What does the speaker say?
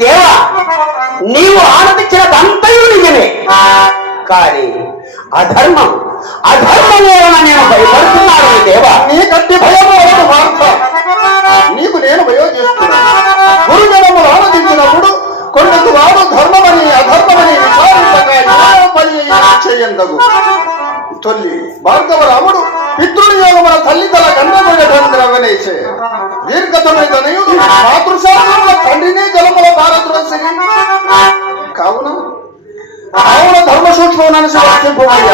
దేవా నీవు ఆనందించినదంతయు నిజమే. కానీ అధర్మం అధర్మం వలన నేను భయపడుతున్నాను దేవా. నీకంటే భయం నీకు నేను భయం చేస్తున్నాను. గురుజనము ఆనందించినప్పుడు కొండకు వాడు ధర్మమని అధర్మమని చేయందగు. తొల్లి భార్గవ రాముడు పితృనియోగముల తల్లి తల గంధమైన ద్రవనేసే దీర్ఘతమైన మాతృశాస్త్రముల ಅವನ ಧರ್ಮ ಸೂಕ್ಷ್ಮವನ್ನು ಅನಿಸುವ ಕೆಂಪು ಮಯ್ಯ